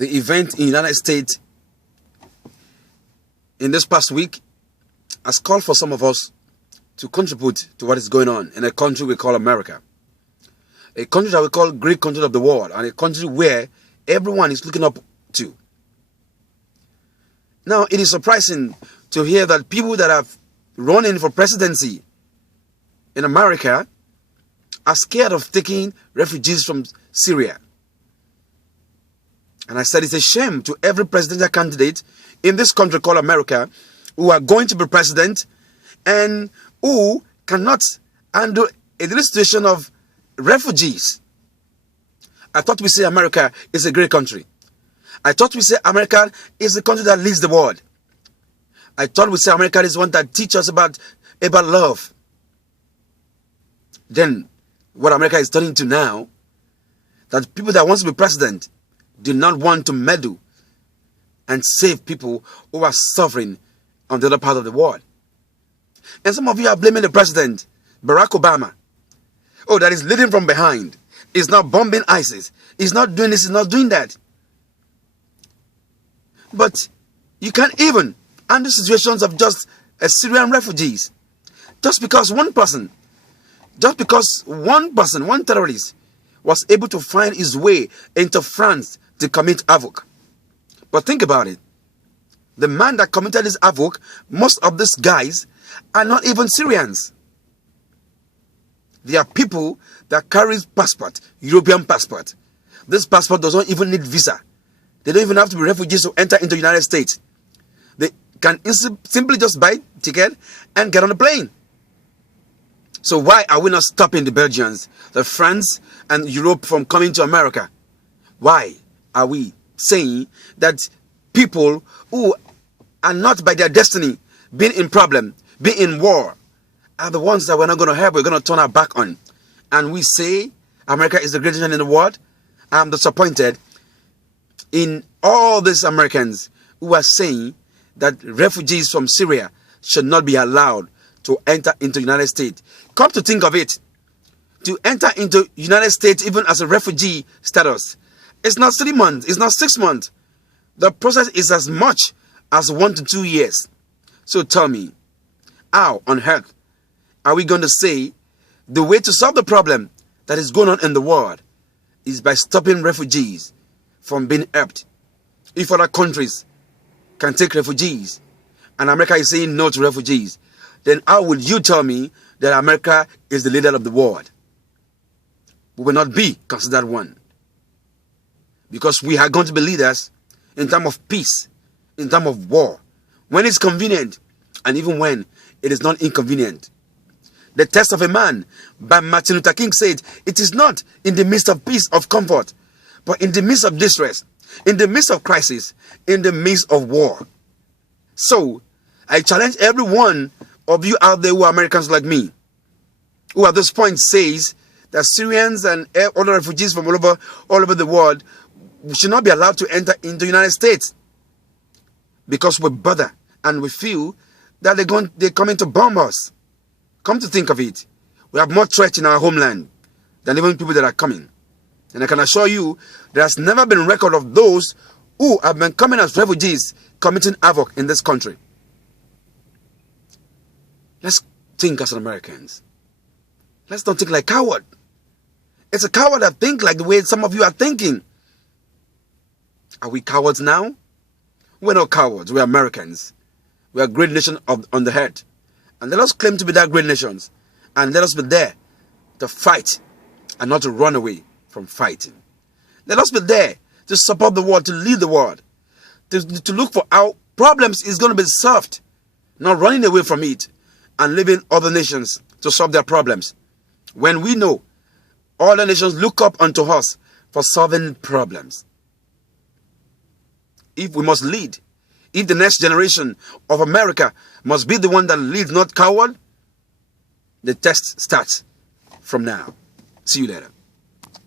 the event in the United States in this past week has called for some of us to contribute to what is going on in a country we call America. A country that we call great country of the world, and a country where everyone is looking up to. Now, it is surprising to hear that people that have run in for presidency in America are scared of taking refugees from Syria. And I said it's a shame to every presidential candidate in this country called America who are going to be president and who cannot handle a little situation of refugees. I thought we say America is a great country. I thought we say America is the country that leads the world. I thought we say America is one that teaches us about love. Then, what America is turning to now, that people that want to be president do not want to meddle and save people who are suffering on the other part of the world. And some of you are blaming the president, Barack Obama. Oh, that is leading from behind. He's not bombing ISIS. He's not doing this, he's not doing that. But you can't even handle situations of just Syrian refugees. Just because one terrorist was able to find his way into France to commit havoc. But think about it. The man that committed this havoc, most of these guys are not even Syrians. They are people that carry passport, European passport. This passport does not even need visa. They don't even have to be refugees to enter into the United States. They can simply just buy a ticket and get on a plane. So why are we not stopping the Belgians, the France and Europe from coming to America? Why are we saying that people who are not by their destiny, being in problem, being in war, are the ones that we're not going to help, we're going to turn our back on? And we say America is the greatest nation in the world? I'm disappointed in all these Americans who are saying that refugees from Syria should not be allowed to enter into the United States. Come to think of it, to enter into the United States even as a refugee status, it's not 3 months, it's not 6 months. The process is as much as 1 to 2 years. So tell me, how on earth are we going to say the way to solve the problem that is going on in the world is by stopping refugees from being helped? If other countries can take refugees and America is saying no to refugees, then how will you tell me that America is the leader of the world? We will not be considered one. Because we are going to be leaders in terms of peace, in terms of war, when it's convenient, and even when it is not inconvenient. The test of a man by Martin Luther King said, it is not in the midst of peace, of comfort, but in the midst of distress, in the midst of crisis, in the midst of war. So, I challenge every one of you out there who are Americans like me, who at this point says that Syrians and other refugees from all over the world should not be allowed to enter into the United States because we bother and we feel that they're coming to bomb us. Come to think of it, we have more threats in our homeland than even people that are coming. And I can assure you, there has never been a record of those who have been coming as refugees committing havoc in this country. Let's think as Americans. Let's not think like coward. It's a coward that think like the way some of you are thinking. Are we cowards now? We're not cowards. We're Americans. We are a great nation on the earth. And let us claim to be that great nations. And let us be there to fight and not to run away from fighting. Let us be there to support the world, to lead the world, to look for how problems is going to be solved, not running away from it and leaving other nations to solve their problems. When we know all the nations look up unto us for solving problems. If we must lead, if the next generation of America must be the one that leads, not coward, the test starts from now. See you later.